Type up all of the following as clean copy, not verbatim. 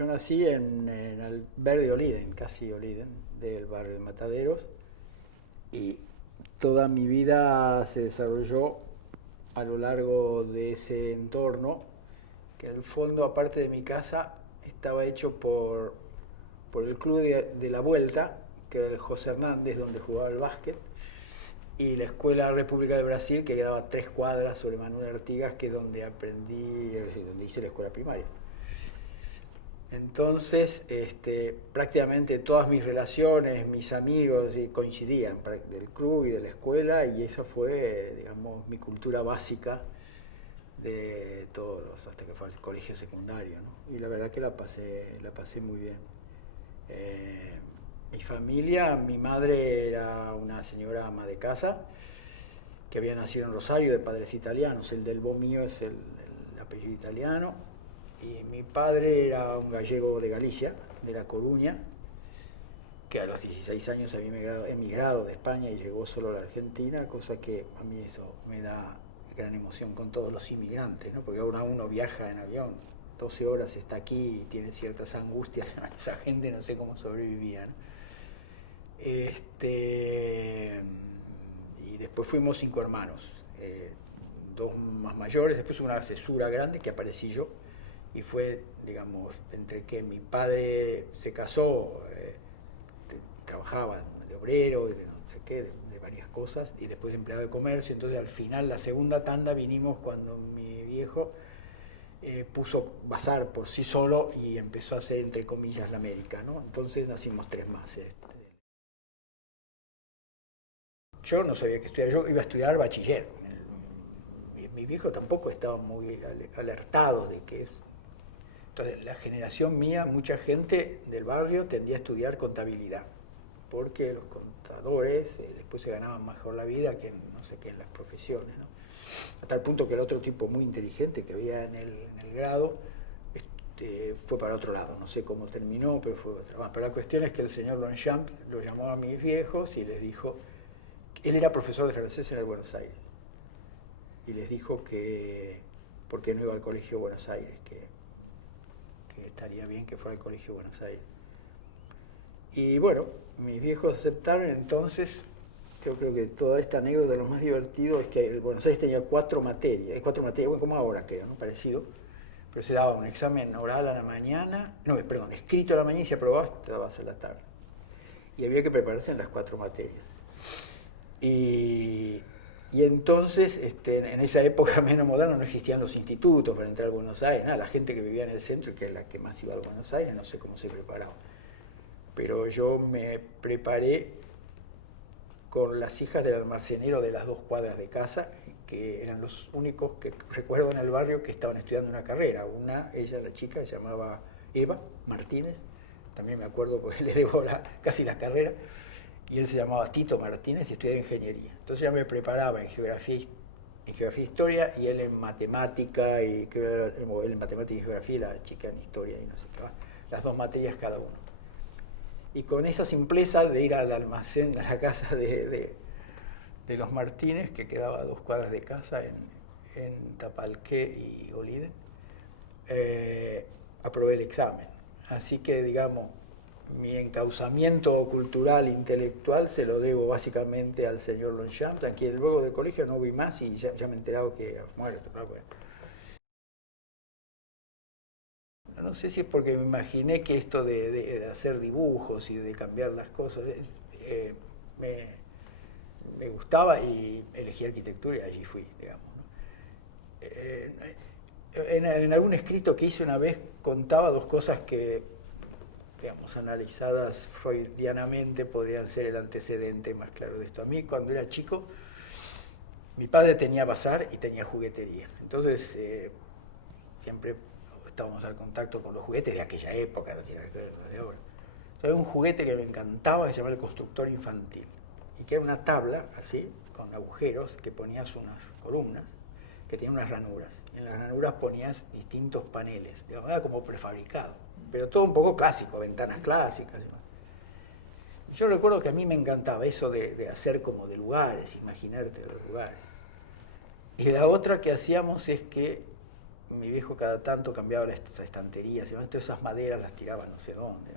Yo nací en Alberdi Oliden, casi Oliden, del barrio de Mataderos, y toda mi vida se desarrolló a lo largo de ese entorno, que en el fondo, aparte de mi casa, estaba hecho por el club de la Vuelta, que era el José Hernández, donde jugaba el básquet, y la Escuela República de Brasil, que quedaba a 3 cuadras sobre Manuel Artigas, que es donde aprendí, es decir, donde hice la escuela primaria. Entonces, prácticamente todas mis relaciones, mis amigos coincidían del club y de la escuela, y esa fue, digamos, mi cultura básica de todos hasta que fue al colegio secundario, ¿no? Y la verdad que la pasé muy bien. Mi familia, mi madre era una señora ama de casa que había nacido en Rosario de padres italianos. El del mío es el apellido italiano. Y mi padre era un gallego de Galicia, de La Coruña, que a los 16 años había emigrado de España y llegó solo a la Argentina, cosa que a mí eso me da gran emoción con todos los inmigrantes, ¿no? Porque ahora uno viaja en avión, 12 horas está aquí y tiene ciertas angustias. Esa gente no sé cómo sobrevivía, ¿no? Y después fuimos 5 hermanos, 2 más mayores, después una cesura grande que aparecí yo, y fue, digamos, entre que mi padre se casó, trabajaba de obrero y de no sé qué, de varias cosas, y después de empleado de comercio. Entonces al final, la segunda tanda, vinimos cuando mi viejo puso bazar por sí solo y empezó a hacer, entre comillas, la América, ¿no? Entonces nacimos 3 más. Yo no sabía qué estudiar, yo iba a estudiar bachiller. Mi viejo tampoco estaba muy alertado de qué es. Entonces, la generación mía, mucha gente del barrio tendía a estudiar contabilidad, porque los contadores después se ganaban mejor la vida que no sé qué en las profesiones, ¿no? A tal punto que el otro tipo muy inteligente que había en el grado fue para otro lado, no sé cómo terminó, pero fue otra. Bueno, pero la cuestión es que el señor Longchamp lo llamó a mis viejos y les dijo, él era profesor de francés en el Buenos Aires, y les dijo que por qué no iba al colegio de Buenos Aires, que estaría bien que fuera al colegio de Buenos Aires. Y bueno, mis viejos aceptaron. Entonces yo creo que toda esta anécdota, lo más divertido es que el Buenos Aires tenía 4 materias, bueno, como ahora creo, ¿no? Parecido, pero se daba un examen oral a la mañana, no, perdón, escrito a la mañana, y si aprobabas te dabas a la tarde. Y había que prepararse en las 4 materias. Y entonces, en esa época menos moderna, no existían los institutos para entrar a Buenos Aires, nada. La gente que vivía en el centro, y que es la que más iba a Buenos Aires, no sé cómo se preparaba. Pero yo me preparé con las hijas del almacenero de las 2 cuadras de casa, que eran los únicos que recuerdo en el barrio que estaban estudiando una carrera. Ella, la chica, se llamaba Eva Martínez, también me acuerdo porque le debo casi la carrera, y él se llamaba Tito Martínez y estudiaba ingeniería. Entonces ya me preparaba en geografía e historia, y él en matemática, y él en matemática y geografía, y la chica en historia y no sé qué, las 2 materias cada uno. Y con esa simpleza de ir al almacén, a la casa de los Martínez, que quedaba a 2 cuadras de casa en Tapalqué y Oliden, aprobé el examen. Así que, digamos, mi encauzamiento cultural, intelectual, se lo debo básicamente al señor Longchamp, a quien luego del colegio no vi más, y ya me he enterado que ha muerto. No sé si es porque me imaginé que esto de hacer dibujos y de cambiar las cosas me gustaba, y elegí arquitectura y allí fui, digamos, ¿no? En algún escrito que hice una vez contaba 2 cosas que, digamos, analizadas freudianamente, podrían ser el antecedente más claro de esto. A mí, cuando era chico, mi padre tenía bazar y tenía juguetería. Entonces, siempre estábamos al contacto con los juguetes de aquella época, no tiene que ver con los de ahora. Entonces, había un juguete que me encantaba, que se llamaba el constructor infantil, y que era una tabla, así, con agujeros, que ponías unas columnas, que tenían unas ranuras. En las ranuras ponías distintos paneles, de manera como prefabricado, pero todo un poco clásico, ventanas clásicas. Yo recuerdo que a mí me encantaba eso de hacer como de lugares, imaginarte los lugares. Y la otra que hacíamos es que mi viejo cada tanto cambiaba las estanterías y demás, todas esas maderas las tiraba no sé dónde.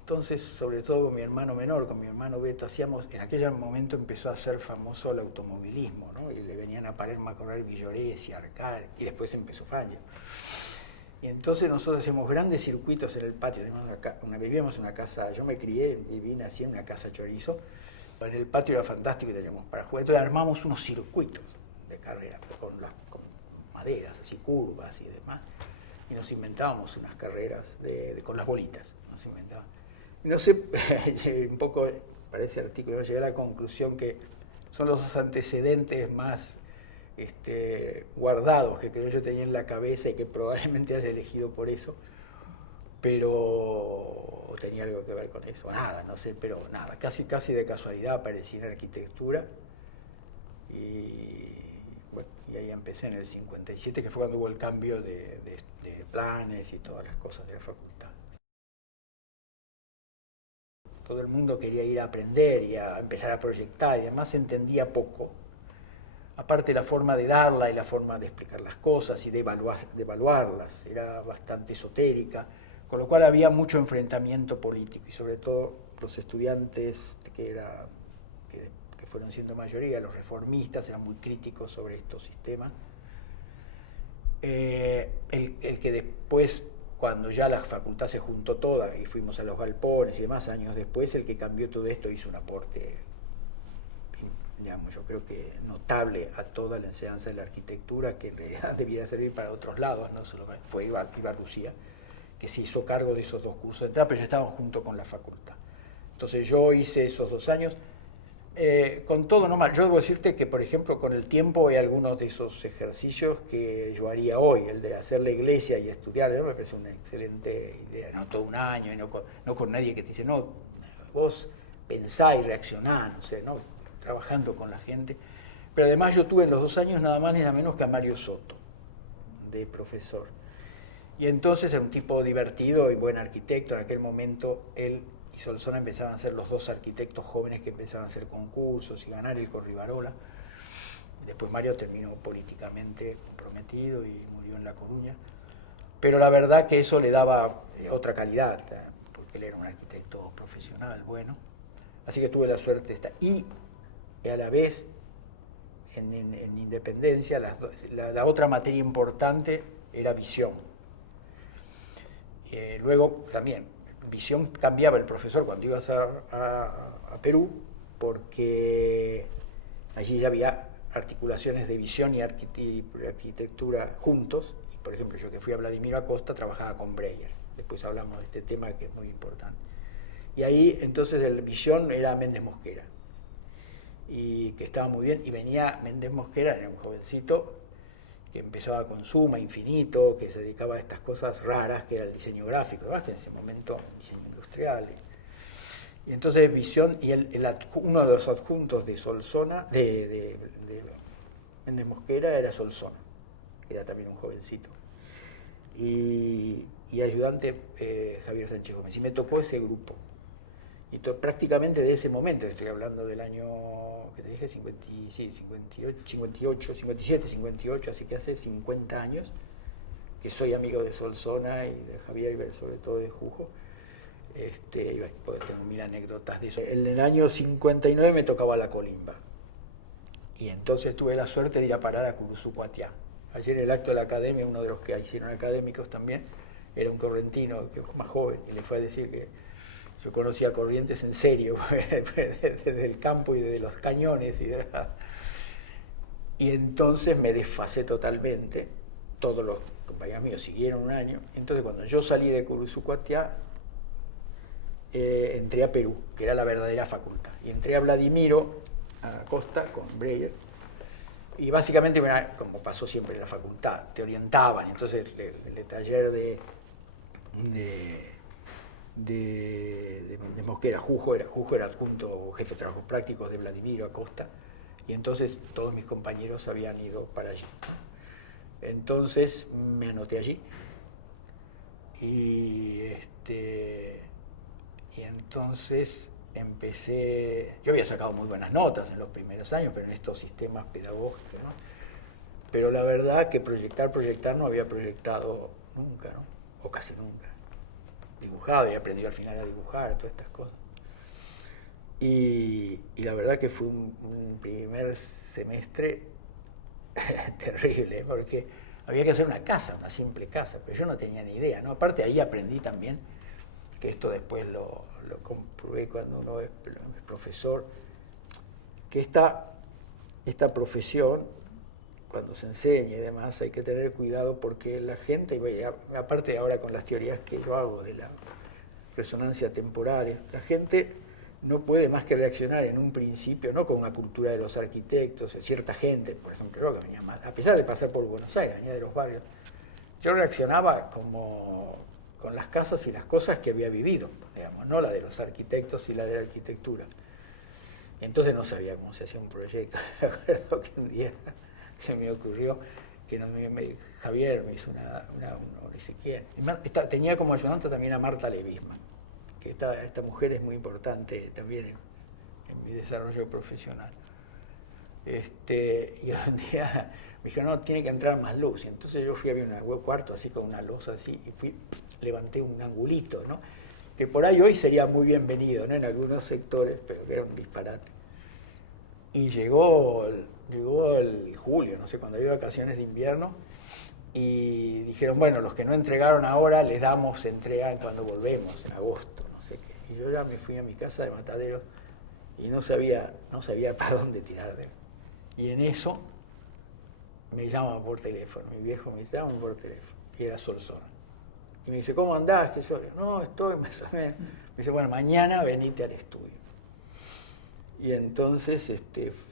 Entonces, sobre todo con mi hermano menor, con mi hermano Beto, en aquel momento empezó a ser famoso el automovilismo, ¿no? Y le venían a Palermo a correr Villorés y Arcar, y después empezó Fangio. Y entonces nosotros hacíamos grandes circuitos en el patio. Vivíamos en una casa, yo me crié, viví, nací en una casa chorizo. En el patio era fantástico y teníamos para jugar. Entonces armamos unos circuitos de carrera con maderas, así curvas y demás. Y nos inventábamos unas carreras con las bolitas. Nos inventábamos. No sé, un poco para ese artículo llegué a la conclusión que son los antecedentes más guardados que creo yo tenía en la cabeza y que probablemente haya elegido por eso, pero tenía algo que ver con eso, nada, no sé, pero nada, casi de casualidad aparecí en arquitectura y bueno, y ahí empecé en el 57, que fue cuando hubo el cambio de planes y todas las cosas de la facultad. Todo el mundo quería ir a aprender y a empezar a proyectar y además entendía poco. Aparte la forma de darla y la forma de explicar las cosas y de evaluarlas era bastante esotérica, con lo cual había mucho enfrentamiento político y sobre todo los estudiantes que fueron siendo mayoría, los reformistas, eran muy críticos sobre estos sistemas. El que después, cuando ya la facultad se juntó toda y fuimos a los galpones y demás, años después, el que cambió todo esto hizo un aporte, digamos, yo creo que notable a toda la enseñanza de la arquitectura, que en realidad debiera servir para otros lados, no solo fue Ibar Lucía, que se hizo cargo de esos 2 cursos de entrada, pero ya estaban junto con la facultad. Entonces yo hice esos 2 años, con todo normal. Yo debo decirte que, por ejemplo, con el tiempo hay algunos de esos ejercicios que yo haría hoy, el de hacer la iglesia y estudiar, me parece una excelente idea, no todo un año, y no con nadie que te dice, no, vos pensá y reaccioná, no sé, ¿no? Trabajando con la gente. Pero además yo tuve en los 2 años nada más ni nada menos que a Mario Soto, de profesor. Y entonces era un tipo divertido y buen arquitecto. En aquel momento él y Solsona empezaban a ser los 2 arquitectos jóvenes que empezaban a hacer concursos y ganar el Corrivarola. Después Mario terminó políticamente comprometido y murió en La Coruña. Pero la verdad que eso le daba otra calidad, porque él era un arquitecto profesional, bueno. Así que tuve la suerte de estar. Y a la vez, en Independencia, la otra materia importante era visión. Luego también, visión cambiaba el profesor cuando ibas a Perú, porque allí ya había articulaciones de visión y arquitectura juntos. Y por ejemplo, yo que fui a Vladimiro Acosta trabajaba con Breyer. Después hablamos de este tema que es muy importante. Y ahí entonces el visión era Méndez Mosquera, y que estaba muy bien, y venía Méndez Mosquera, era un jovencito que empezaba con Suma, Infinito, que se dedicaba a estas cosas raras, que era el diseño gráfico, además que en ese momento diseño industrial. Y entonces visión, y uno de los adjuntos de Solsona, de Méndez Mosquera, era Solsona, que era también un jovencito. Y ayudante Javier Sánchez Gómez. Y me tocó ese grupo. Y prácticamente de ese momento, estoy hablando del año, que te dije, 58, 57, 58, así que hace 50 años que soy amigo de Solsona y de Javier, sobre todo de Jujo. Tengo 1000 anécdotas de eso. En el año 59 me tocaba la colimba. Y entonces tuve la suerte de ir a parar a Curuzucuatiá. Ayer en el acto de la academia, uno de los que hicieron académicos también, era un correntino que más joven, y le fue a decir que yo conocía Corrientes en serio, desde el campo y desde los cañones. Y entonces me desfasé totalmente. Todos los compañeros míos siguieron un año. Entonces cuando yo salí de Curuzucuatiá, entré a Perú, que era la verdadera facultad. Y entré a Vladimiro Acosta con Breyer. Y básicamente, como pasó siempre en la facultad, te orientaban. Entonces el taller de Mosquera, Jujo era adjunto jefe de trabajos prácticos de Vladimiro Acosta, y entonces todos mis compañeros habían ido para allí. Entonces me anoté allí y entonces empecé. Yo había sacado muy buenas notas en los primeros años, pero en estos sistemas pedagógicos, ¿no? Pero la verdad que proyectar no había proyectado nunca, ¿no? O casi nunca. Dibujado y aprendió al final a dibujar, todas estas cosas. Y la verdad que fue un primer semestre terrible, porque había que hacer una casa, una simple casa, pero yo no tenía ni idea, ¿no? Aparte ahí aprendí también, que esto después lo comprobé cuando uno es profesor, que esta profesión, cuando se enseña y demás, hay que tener cuidado porque la gente, y aparte ahora con las teorías que yo hago de la resonancia temporal, la gente no puede más que reaccionar en un principio, no con una cultura de los arquitectos, de cierta gente, por ejemplo yo que venía más, a pesar de pasar por Buenos Aires, venía de los barrios, yo reaccionaba como con las casas y las cosas que había vivido, digamos, no la de los arquitectos y la de la arquitectura. Entonces no sabía cómo se hacía un proyecto. Me acuerdo que un día se me ocurrió que Javier me hizo no sé quién. Tenía como ayudante también a Marta Levisman, que esta mujer es muy importante también en mi desarrollo profesional. Y un día me dijo, no, tiene que entrar más luz. Y entonces yo fui a ver un cuarto así con una luz así y levanté un angulito, ¿no? Que por ahí hoy sería muy bienvenido, ¿no? En algunos sectores, pero que era un disparate. Y llegó el julio, no sé, cuando había vacaciones de invierno, y dijeron, bueno, los que no entregaron ahora les damos entrega cuando volvemos, en agosto, no sé qué. Y yo ya me fui a mi casa de Mataderos y no sabía para dónde tirar de él. Y en eso me llaman por teléfono, mi viejo me llama por teléfono, y era Solsona. Y me dice, ¿cómo andás? Que yo, no, estoy más o menos. Me dice, bueno, mañana venite al estudio. Y entonces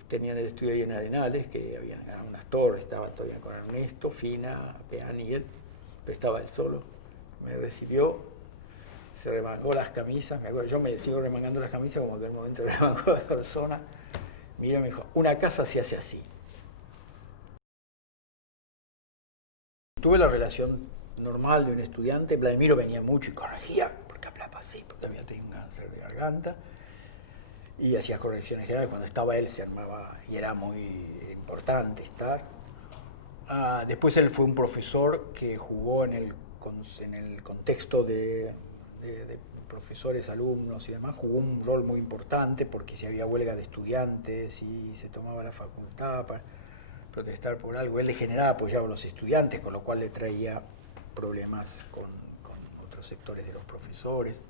tenían el estudio ahí en Arenales, que habían ganado unas torres, estaba todavía con Ernesto, Fina, Peani y él, pero estaba él solo. Me recibió, se remangó las camisas, me acuerdo, yo me sigo remangando las camisas como que en el momento remangó la persona. Mira, me dijo, una casa se hace así. Tuve la relación normal de un estudiante, Vladimiro venía mucho y corregía, porque hablaba así, porque había tenido un cáncer de garganta, y hacía correcciones generales. Cuando estaba él se armaba, y era muy importante estar. Después él fue un profesor que jugó en el contexto de profesores, alumnos y demás, jugó un rol muy importante, porque si había huelga de estudiantes y se tomaba la facultad para protestar por algo, él le generaba apoyaba a los estudiantes, con lo cual le traía problemas con otros sectores de los profesores.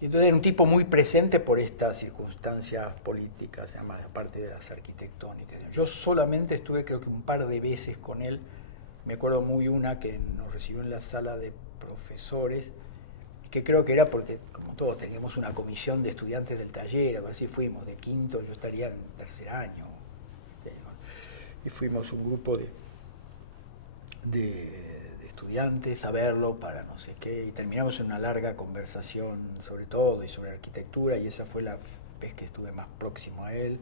Y entonces era un tipo muy presente por estas circunstancias políticas, además, aparte de las arquitectónicas. Yo solamente estuve creo que un par de veces con él, me acuerdo muy una que nos recibió en la sala de profesores, que creo que era porque, como todos, teníamos una comisión de estudiantes del taller, algo así, fuimos de quinto, yo estaría en tercer año, y fuimos un grupo de estudiantes a verlo para no sé qué, y terminamos en una larga conversación sobre todo y sobre arquitectura, y esa fue la vez que estuve más próximo a él.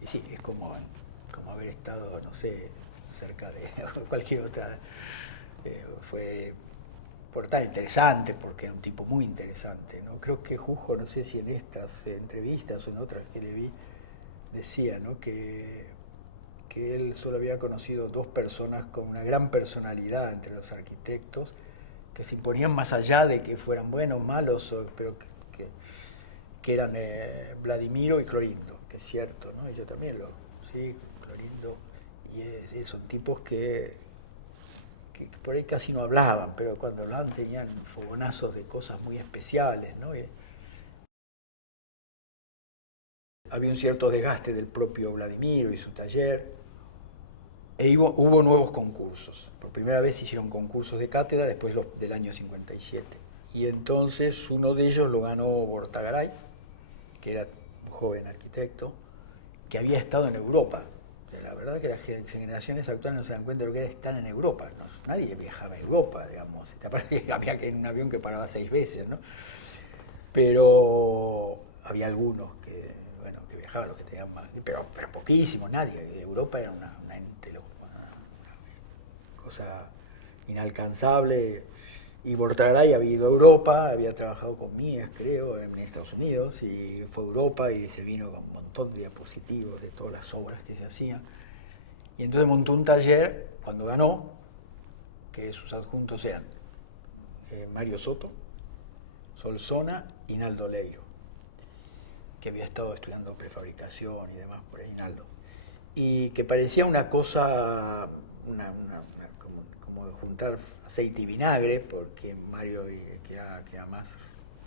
Y sí, es como haber estado, no sé, cerca de cualquier otra. Fue tan interesante, porque era un tipo muy interesante, ¿no? Creo que Jujo, no sé si en estas entrevistas o en otras que le vi, decía, ¿no?, que él solo había conocido dos personas con una gran personalidad entre los arquitectos, que se imponían más allá de que fueran buenos o malos, pero que eran Vladimiro y Clorindo, que es cierto, ¿no? Y yo también sí, Clorindo, y son tipos que por ahí casi no hablaban, pero cuando hablaban tenían fogonazos de cosas muy especiales, ¿no? Había un cierto desgaste del propio Vladimiro y su taller, hubo nuevos concursos. Por primera vez hicieron concursos de cátedra después del año 57. Y entonces uno de ellos lo ganó Bortagaray, que era un joven arquitecto, que había estado en Europa. La verdad que las generaciones actuales no se dan cuenta de lo que era estar en Europa. Nadie viajaba a Europa, digamos. Aparte que había que ir en un avión que paraba 6 veces, ¿no? Pero había algunos que viajaban, los que tenían más, pero poquísimo, nadie. Europa era una cosa inalcanzable. Y Bortagaray había ido a Europa, había trabajado con Mies, creo, en Estados Unidos, y fue a Europa y se vino con un montón de diapositivos de todas las obras que se hacían. Y Y entonces montó un taller cuando ganó, que sus adjuntos eran Mario Soto, Solsona y Naldo Leiro, que había estado estudiando prefabricación y demás por ahí, Naldo. Y que parecía una cosa, como de juntar aceite y vinagre, porque Mario, que era más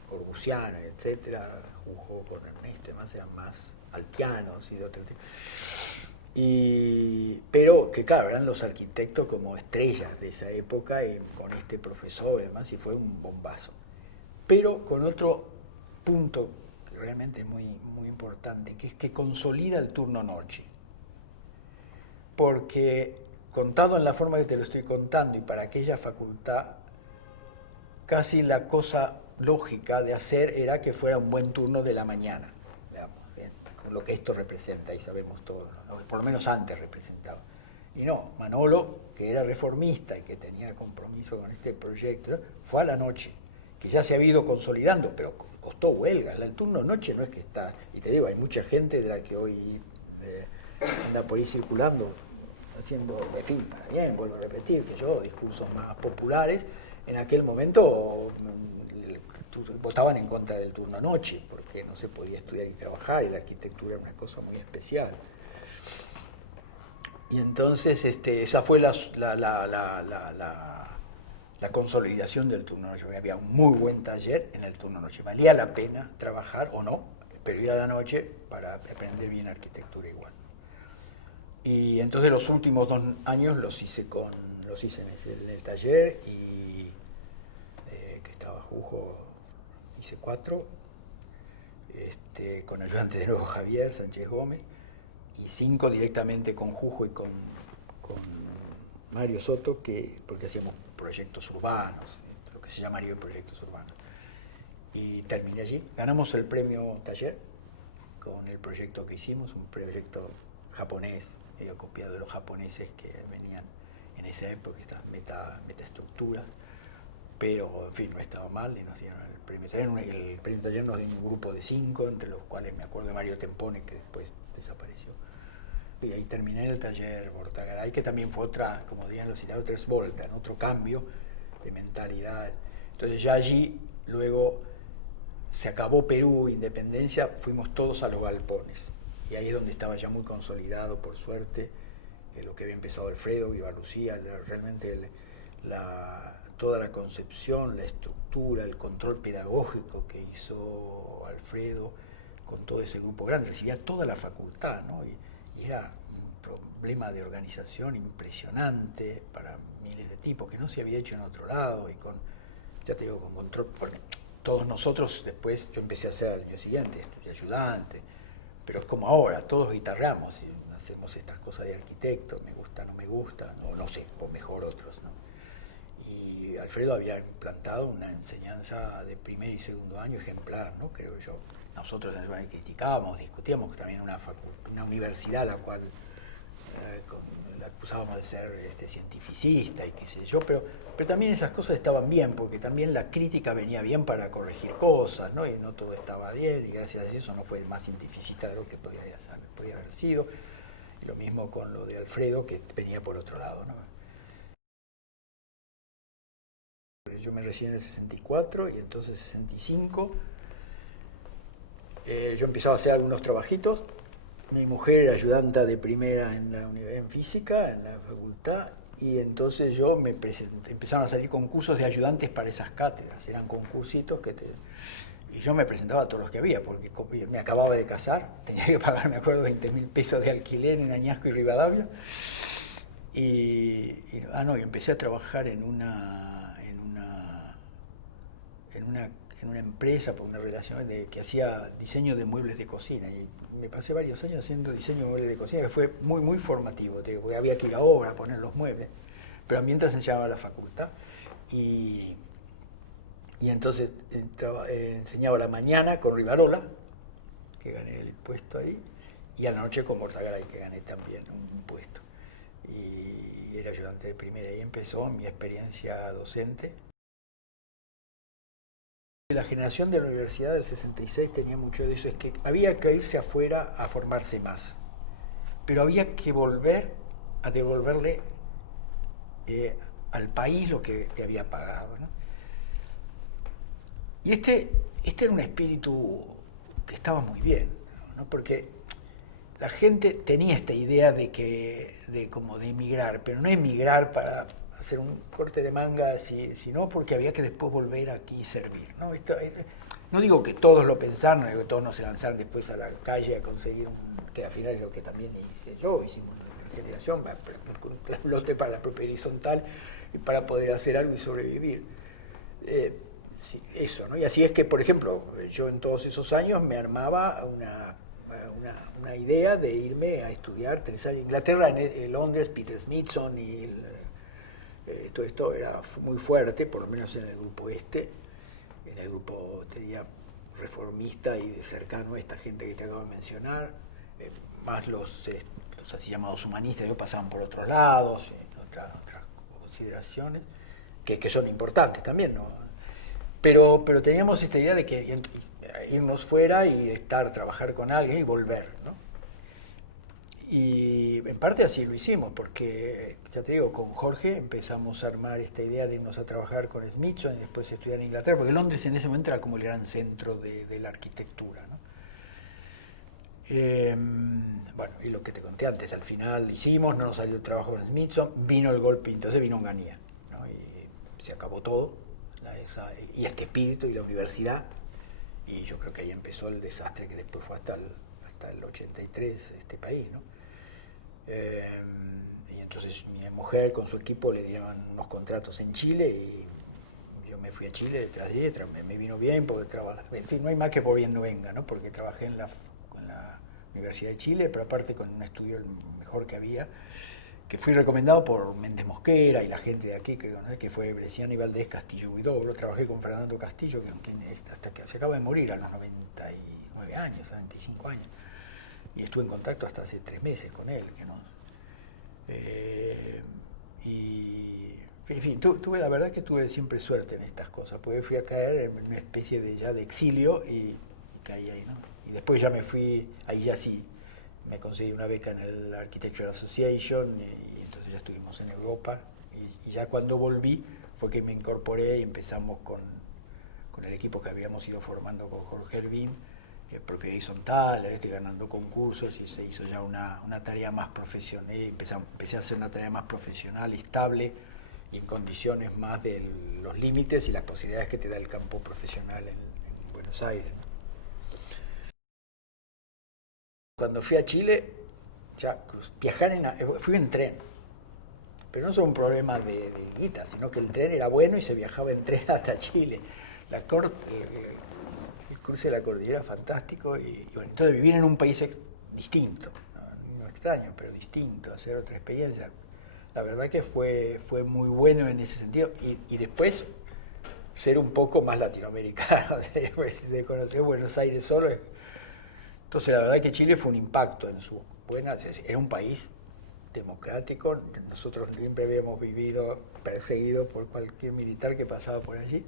corbusiano, etcétera, Jujo con Ernesto y demás eran más altianos y de otro tipo. Pero que claro, eran los arquitectos como estrellas de esa época, y con este profesor y demás, y fue un bombazo. Pero con otro punto que realmente es muy, muy importante, que es que consolida el turno noche. Porque contado en la forma que te lo estoy contando, y para aquella facultad, casi la cosa lógica de hacer era que fuera un buen turno de la mañana, digamos, con lo que esto representa, y sabemos todos, ¿no? Por lo menos antes representaba. Y no, Manolo, que era reformista y que tenía compromiso con este proyecto, fue a la noche, que ya se ha ido consolidando, pero costó huelga. El turno noche no es que está, y te digo, hay mucha gente de la que hoy anda por ahí circulando, haciendo, en fin, para bien, vuelvo a repetir, que yo, discursos más populares, en aquel momento votaban en contra del turno noche, porque no se podía estudiar y trabajar, y la arquitectura era una cosa muy especial. Y entonces esa fue la consolidación del turno noche. Había un muy buen taller en el turno noche. Valía la pena trabajar o no, pero ir a la noche para aprender bien arquitectura igual. Y entonces los últimos 2 años los hice en el taller, y que estaba Jujo, hice 4, con ayudante de nuevo Javier Sánchez Gómez, y 5 directamente con Jujo y con Mario Soto, porque hacíamos proyectos urbanos, lo que se llamaría proyectos urbanos. Y terminé allí. Ganamos el premio taller con el proyecto que hicimos, un proyecto japonés, medio copiado de los japoneses que venían en esa época, estas metaestructuras, pero en fin, no estaba mal, y nos dieron el premio taller. El premio taller nos dio un grupo de 5, entre los cuales me acuerdo de Mario Tempone, que después desapareció. Y ahí terminé el taller Bortagaray, que también fue otra, como dirían los italianos, tres voltas, otro cambio de mentalidad. Entonces ya allí, luego se acabó Perú, independencia, fuimos todos a los galpones. Y ahí es donde estaba ya muy consolidado, por suerte, lo que había empezado Alfredo, Viva Lucía, realmente toda la concepción, la estructura, el control pedagógico que hizo Alfredo con todo ese grupo grande. Recibía toda la facultad, ¿no? Y era un problema de organización impresionante para miles de tipos, que no se había hecho en otro lado, y ya te digo, con control, porque todos nosotros después, yo empecé a hacer al año siguiente, estudié ayudante, pero es como ahora, todos guitarreamos y hacemos estas cosas de arquitecto, me gusta, no me gusta, no sé, o mejor otros, ¿no? Y Alfredo había implantado una enseñanza de primer y segundo año ejemplar, ¿no? Creo yo. Nosotros criticábamos, discutíamos también una universidad a la cual la acusábamos de ser cientificista y qué sé yo, pero también esas cosas estaban bien, porque también la crítica venía bien para corregir cosas, ¿no? Y no todo estaba bien, y gracias a eso no fue más cientificista de lo que podía haber sido. Y lo mismo con lo de Alfredo, que venía por otro lado, ¿no? Yo me recibí en el 64, y entonces 65 yo empezaba a hacer algunos trabajitos. Mi mujer era ayudanta de primera en la universidad en física, en la facultad, y entonces yo me presenté, empezaron a salir concursos de ayudantes para esas cátedras, eran concursitos y yo me presentaba a todos los que había, porque me acababa de casar, tenía que pagar, me acuerdo, 20.000 pesos de alquiler en Añasco y Rivadavia, y empecé a trabajar en una empresa, por una relación que hacía diseño de muebles de cocina, y me pasé varios años haciendo diseño de muebles de cocina, que fue muy, muy formativo, porque había que ir a obra a poner los muebles, pero mientras enseñaba la facultad, y entonces enseñaba a la mañana con Rivarola, que gané el puesto ahí, y a la noche con Bortagaray, que gané también un puesto, y era ayudante de primera. Ahí empezó mi experiencia docente. La generación de la universidad del 66 tenía mucho de eso, es que había que irse afuera a formarse más, pero había que volver a devolverle al país lo que te había pagado, ¿no? Y este era un espíritu que estaba muy bien, ¿no? Porque la gente tenía esta idea de como de emigrar, pero no emigrar para hacer un corte de manga, sino porque había que después volver aquí y servir, ¿no? No digo que todos lo pensaron, no digo que todos no se lanzaron después a la calle a conseguir que al final es lo que también hice yo, hicimos nuestra generación, con un lote para la propia horizontal y para poder hacer algo y sobrevivir. Sí, eso, ¿no? Y así es que, por ejemplo, yo en todos esos años me armaba una idea de irme a estudiar 3 años en Inglaterra, en Londres, Peter Smithson, y todo esto era muy fuerte, por lo menos en el grupo en el grupo, diría, reformista y cercano a esta gente que te acabo de mencionar, más los así llamados humanistas, ellos pasaban por otros lados, otras consideraciones, que son importantes también, ¿no? Pero teníamos esta idea de que irnos fuera y trabajar con alguien y volver, ¿no? Y en parte así lo hicimos, porque, ya te digo, con Jorge empezamos a armar esta idea de irnos a trabajar con Smithson y después estudiar en Inglaterra, porque Londres en ese momento era como el gran centro de la arquitectura, ¿no? Bueno, y lo que te conté antes, al final hicimos, no nos salió el trabajo con Smithson, vino el golpe, entonces vino Onganía, ¿no? Y se acabó todo, y este espíritu y la universidad, y yo creo que ahí empezó el desastre que después fue hasta el 83 este país, ¿no? Y entonces mi mujer con su equipo le dieron unos contratos en Chile y yo me fui a Chile detrás de ella, me vino bien porque trabajé, en fin, no hay más que por bien no venga, ¿no? Porque trabajé en la Universidad de Chile, pero aparte con un estudio el mejor que había, que fui recomendado por Méndez Mosquera y la gente de aquí, que fue Bresciano y Valdés, Castillo Huidobro. Trabajé con Fernando Castillo, que hasta que se acaba de morir a los 99 años, a 95 años. Y estuve en contacto hasta hace 3 meses con él. Y, en fin, la verdad que tuve siempre suerte en estas cosas, porque fui a caer en una especie de exilio y caí ahí, ¿no? Y después ya me fui, ahí ya sí, me conseguí una beca en el Architectural Association y entonces ya estuvimos en Europa y ya cuando volví fue que me incorporé y empezamos con el equipo que habíamos ido formando con Jorge Hervín, propio horizontal, estoy ganando concursos y se hizo ya una tarea más profesional, empecé a hacer una tarea más profesional y estable y en condiciones más de los límites y las posibilidades que te da el campo profesional en Buenos Aires. Cuando fui a Chile, ya fui en tren, pero no es un problema de guita, sino que el tren era bueno y se viajaba en tren hasta Chile. El cruce de la cordillera fantástico y bueno, entonces vivir en un país distinto, no extraño, pero distinto, hacer otra experiencia. La verdad que fue muy bueno en ese sentido y después ser un poco más latinoamericano, de conocer Buenos Aires solo. Entonces la verdad que Chile fue un impacto en sus buenas, era un país democrático, nosotros siempre habíamos vivido perseguidos por cualquier militar que pasaba por allí,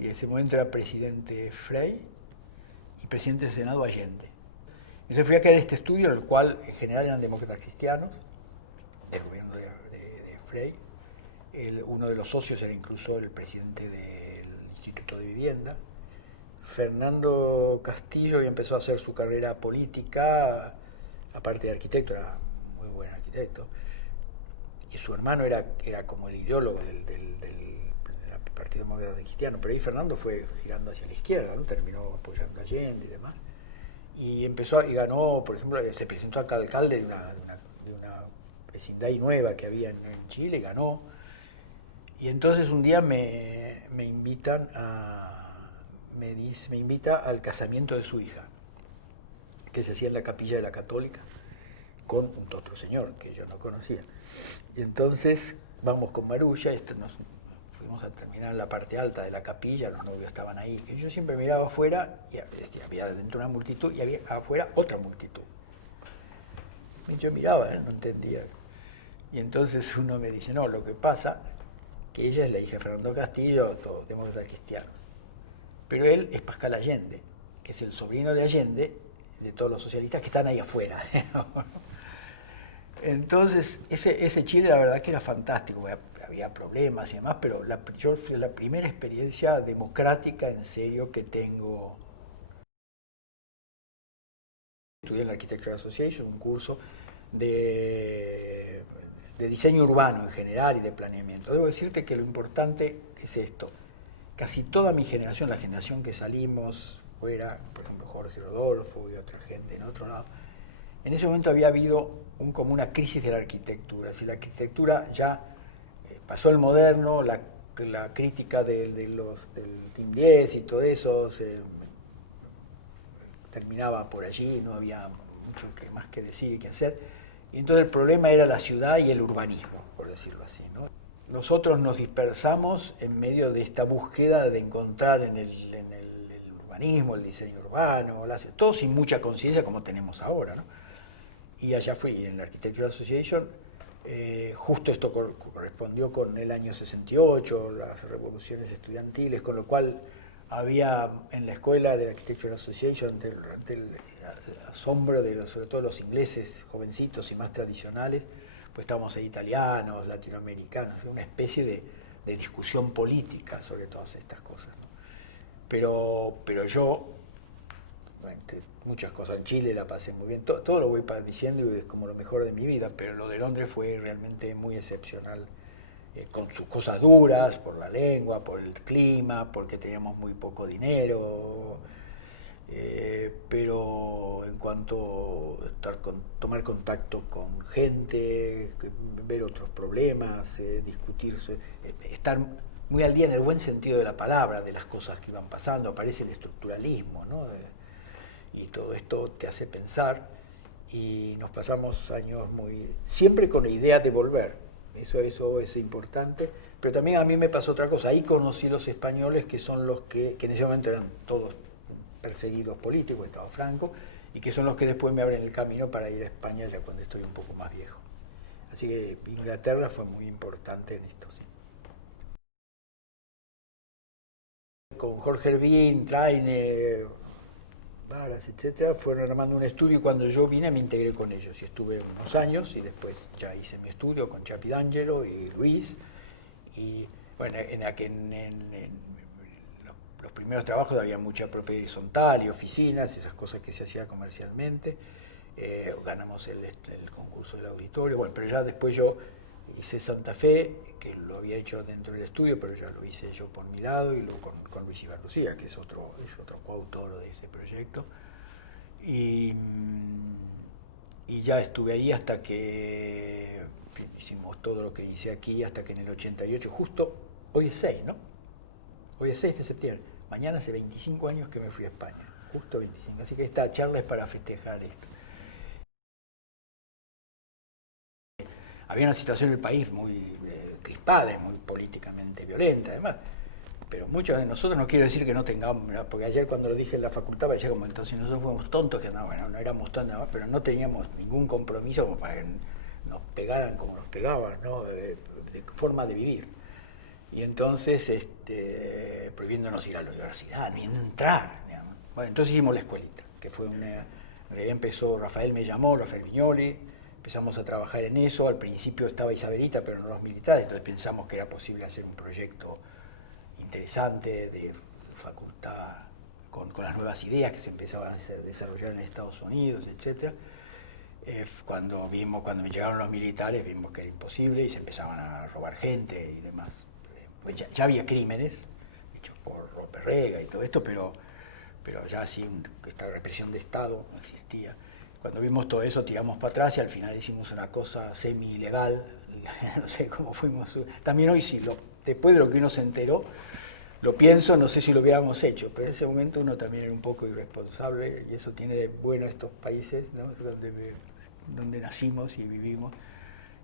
y en ese momento era presidente Frei y presidente del Senado Allende. Entonces fui a caer este estudio, en el cual en general eran demócratas cristianos, del gobierno de Frei. Uno de los socios era incluso el presidente del Instituto de Vivienda. Fernando Castillo ya empezó a hacer su carrera política, aparte de arquitecto, era muy buen arquitecto, y su hermano era como el ideólogo del Partido Demócrata Cristiano, pero ahí Fernando fue girando hacia la izquierda, ¿no? Terminó apoyando a Allende y demás, y ganó, por ejemplo, se presentó acá alcalde de una vecindad nueva que había en Chile, ganó, y entonces un día me invita al casamiento de su hija, que se hacía en la capilla de la Católica, con otro señor que yo no conocía. Y entonces vamos con Marulla, fuimos a terminar en la parte alta de la capilla, los novios estaban ahí. Y yo siempre miraba afuera y había dentro una multitud y había afuera otra multitud. Y yo miraba, no entendía. Y entonces uno me dice, no, lo que pasa que ella es la hija de Fernando Castillo, todos demócratas cristianos. Pero él es Pascal Allende, que es el sobrino de Allende, de todos los socialistas que están ahí afuera. Entonces, ese Chile la verdad que era fantástico, había problemas y demás, pero yo fue la primera experiencia democrática en serio que tengo. Estudié en la Architectural Association, un curso de diseño urbano en general y de planeamiento. Debo decirte que lo importante es esto. Casi toda mi generación, la generación que salimos fuera, por ejemplo Jorge Rodolfo y otra gente en otro lado, en ese momento había habido como una crisis de la arquitectura. Si la arquitectura ya pasó el moderno, la crítica del Team 10 y todo eso terminaba por allí, no había mucho más que decir y que hacer. Y entonces el problema era la ciudad y el urbanismo, por decirlo así, ¿no? Nosotros nos dispersamos en medio de esta búsqueda de encontrar en el urbanismo, el diseño urbano, todo sin mucha conciencia como tenemos ahora, ¿no? Y allá fui, en la Architectural Association, justo esto correspondió con el año 68, las revoluciones estudiantiles, con lo cual había en la escuela de la Architectural Association, ante el asombro de sobre todo los ingleses jovencitos y más tradicionales, pues estábamos ahí italianos, latinoamericanos, una especie de discusión política sobre todas estas cosas, ¿no? Pero yo, muchas cosas en Chile la pasé muy bien, todo lo voy diciendo y es como lo mejor de mi vida, pero lo de Londres fue realmente muy excepcional, con sus cosas duras, por la lengua, por el clima, porque teníamos muy poco dinero, pero en cuanto a tomar contacto con gente, ver otros problemas, discutir, estar muy al día en el buen sentido de la palabra, de las cosas que iban pasando, aparece el estructuralismo, ¿no? Y todo esto te hace pensar, y nos pasamos años siempre con la idea de volver. Eso es importante, pero también a mí me pasó otra cosa. Ahí conocí los españoles, que son los que en ese momento eran todos perseguidos políticos, estaba Franco, y que son los que después me abren el camino para ir a España ya cuando estoy un poco más viejo. Así que Inglaterra fue muy importante en esto, sí. Con Jorge Hervín, Trainer, Varas, etcétera, fueron armando un estudio, y cuando yo vine me integré con ellos y estuve unos años, y después ya hice mi estudio con Chapi D'Angelo y Luis, y bueno, en los primeros trabajos había mucha propiedad horizontal y oficinas, esas cosas que se hacían comercialmente. Ganamos el concurso del auditorio, bueno, pero ya después yo hice Santa Fe, que lo había hecho dentro del estudio, pero ya lo hice yo por mi lado, y luego con Luis Ibarlucía, que es otro coautor de ese proyecto. Y ya estuve ahí hasta que, en fin, hicimos todo lo que hice aquí, hasta que en el 88, justo, hoy es 6, ¿no? Hoy es 6 de septiembre. Mañana hace 25 años que me fui a España, justo 25. Así que esta charla es para festejar esto. Había una situación en el país muy crispada, muy políticamente violenta, además. Pero muchos de nosotros, no quiero decir que no tengamos, porque ayer cuando lo dije en la facultad parecía como entonces nosotros fuimos tontos, que no, bueno, no éramos tontos, pero no teníamos ningún compromiso como para que nos pegaran como nos pegaban, ¿no? De forma de vivir. Y entonces, prohibiéndonos ir a la universidad, ni entrar, digamos. Bueno, entonces hicimos la escuelita, que fue en realidad empezó, Rafael Viñoli, empezamos a trabajar en eso. Al principio estaba Isabelita, pero no los militares, entonces pensamos que era posible hacer un proyecto interesante de facultad con las nuevas ideas que se empezaban a desarrollar en Estados Unidos, etc. Cuando me llegaron los militares vimos que era imposible y se empezaban a robar gente y demás. Pues ya había crímenes hechos por López Rega y todo esto, pero ya así esta represión de Estado no existía. Cuando vimos todo eso tiramos para atrás y al final hicimos una cosa semi-ilegal, no sé cómo fuimos. También hoy sí, después de lo que uno se enteró, lo pienso, no sé si lo hubiéramos hecho, pero en ese momento uno también era un poco irresponsable, y eso tiene de bueno estos países, ¿no? donde nacimos y vivimos,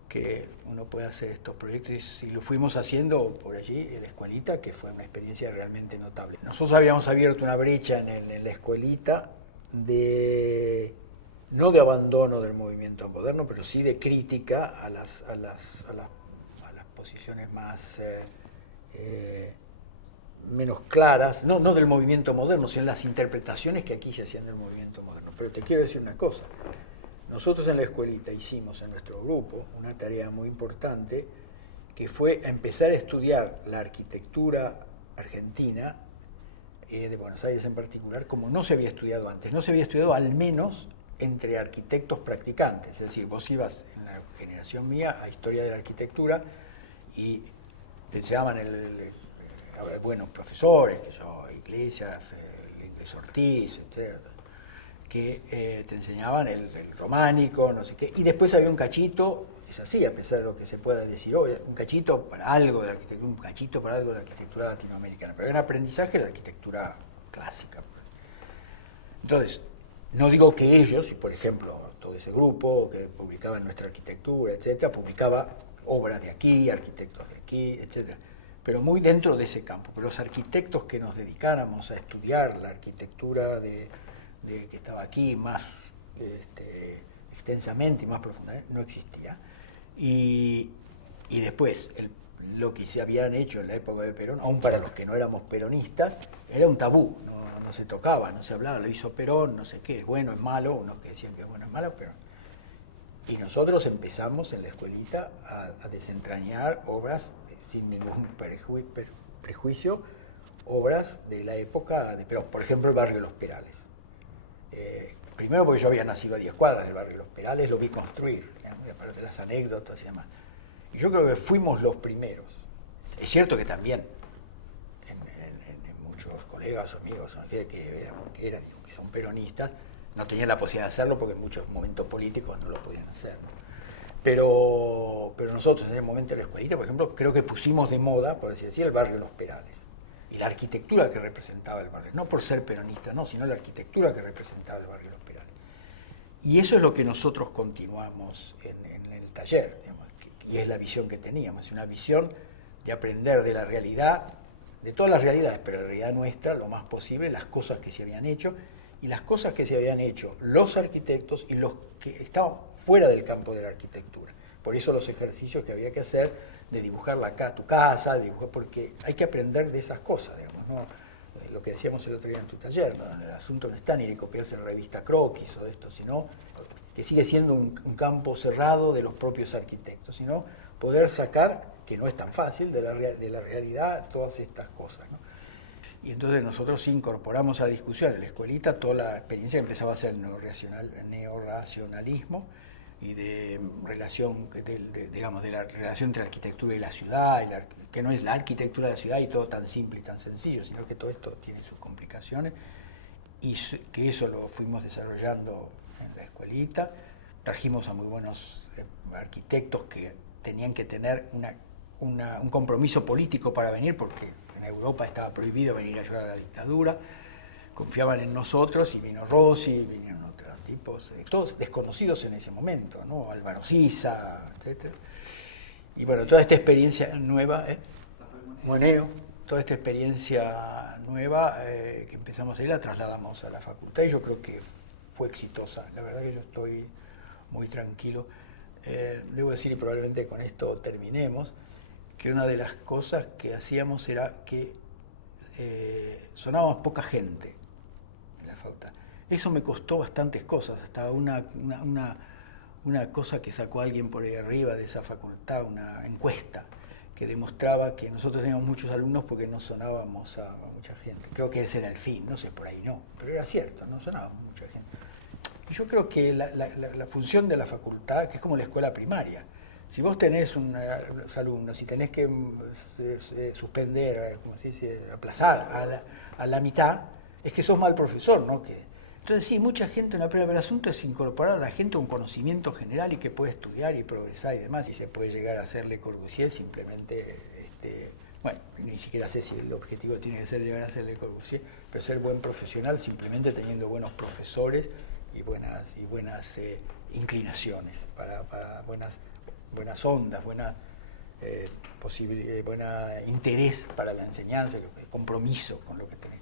que uno puede hacer estos proyectos, y si lo fuimos haciendo por allí, en la escuelita, que fue una experiencia realmente notable. Nosotros habíamos abierto una brecha en la escuelita no de abandono del movimiento moderno, pero sí de crítica a las posiciones más menos claras, no del movimiento moderno, sino las interpretaciones que aquí se hacían del movimiento moderno. Pero te quiero decir una cosa, nosotros en la escuelita hicimos en nuestro grupo una tarea muy importante que fue empezar a estudiar la arquitectura argentina, de Buenos Aires en particular, como no se había estudiado antes. No se había estudiado al menos entre arquitectos practicantes. Es decir, vos ibas en la generación mía a historia de la arquitectura y te enseñaban buenos profesores, que son Iglesias, Inglés Ortiz, etc., que te enseñaban el románico, no sé qué, y después había un cachito, es así, a pesar de lo que se pueda decir hoy, un cachito para algo de la arquitectura, un cachito para algo de la arquitectura latinoamericana, pero era un aprendizaje de la arquitectura clásica. Entonces, no digo que ellos, por ejemplo, todo ese grupo que publicaba Nuestra Arquitectura, etcétera, publicaba obras de aquí, arquitectos de aquí, etcétera, pero muy dentro de ese campo. Pero los arquitectos que nos dedicáramos a estudiar la arquitectura que estaba aquí más extensamente y más profundamente, no existía. Y después, lo que se habían hecho en la época de Perón, aún para los que no éramos peronistas, era un tabú, no se tocaba, no se hablaba, lo hizo Perón, no sé qué, es bueno, es malo, unos que decían que es bueno, es malo, pero... Y nosotros empezamos en la escuelita a desentrañar obras sin ningún prejuicio, obras de la época de Perón, por ejemplo el barrio Los Perales. Primero porque yo había nacido a 10 cuadras del barrio Los Perales, lo vi construir, digamos, y aparte de las anécdotas y demás. Y yo creo que fuimos los primeros. Es cierto que también en muchos colegas o amigos que son peronistas, no tenían la posibilidad de hacerlo porque en muchos momentos políticos no lo podían hacer, ¿no? Pero nosotros en ese momento de la escuelita, por ejemplo, creo que pusimos de moda, por así decir, el barrio Los Perales. Y la arquitectura que representaba el barrio, no por ser peronista, no, sino la arquitectura que representaba el barrio Los Perales. Y eso es lo que nosotros continuamos en el taller, digamos, y es la visión que teníamos, una visión de aprender de la realidad, de todas las realidades, pero la realidad nuestra, lo más posible, las cosas que se habían hecho, y las cosas que se habían hecho los arquitectos y los que estaban fuera del campo de la arquitectura. Por eso los ejercicios que había que hacer de dibujar tu casa, porque hay que aprender de esas cosas, digamos, ¿no? Lo que decíamos el otro día en tu taller, ¿no? El asunto no está ni de copiarse en la revista Croquis o esto, sino que sigue siendo un campo cerrado de los propios arquitectos, sino poder sacar, que no es tan fácil, de la realidad todas estas cosas, ¿no? Y entonces nosotros incorporamos a la discusión de la escuelita toda la experiencia que empezaba a ser neorracionalismo y de relación, digamos, de la relación entre la arquitectura y la ciudad, que no es la arquitectura de la ciudad y todo tan simple y tan sencillo, sino que todo esto tiene sus complicaciones, y que eso lo fuimos desarrollando en la escuelita. Trajimos a muy buenos arquitectos que tenían que tener un compromiso político para venir, porque en Europa estaba prohibido venir a ayudar a la dictadura. Confiaban en nosotros y vino Rossi, vinieron otros tipos, todos desconocidos en ese momento, ¿no? Álvaro Sisa, etc. Y bueno, toda esta experiencia nueva, Moneo, toda esta experiencia nueva que empezamos ahí la trasladamos a la facultad y yo creo que fue exitosa. La verdad que yo estoy muy tranquilo. Debo decir, y probablemente con esto terminemos, que una de las cosas que hacíamos era que sonábamos poca gente en la facultad. Eso me costó bastantes cosas, hasta una cosa que sacó alguien por ahí arriba de esa facultad, una encuesta que demostraba que nosotros teníamos muchos alumnos porque no sonábamos a mucha gente. Creo que ese era el fin, no sé, por ahí no, pero era cierto, no sonábamos mucha gente. Y yo creo que la función de la facultad, que es como la escuela primaria, si vos tenés unos alumnos y tenés que suspender, como se dice, aplazar a la mitad, es que sos mal profesor, ¿no? Entonces sí, mucha gente en la primera, pero el asunto es incorporar a la gente un conocimiento general y que puede estudiar y progresar y demás, y se puede llegar a ser Le Corbusier simplemente, bueno, ni siquiera sé si el objetivo tiene que ser llegar a ser Le Corbusier, pero ser buen profesional simplemente teniendo buenos profesores y buenas inclinaciones para buenas ondas, buena interés para la enseñanza, compromiso con lo que tenés.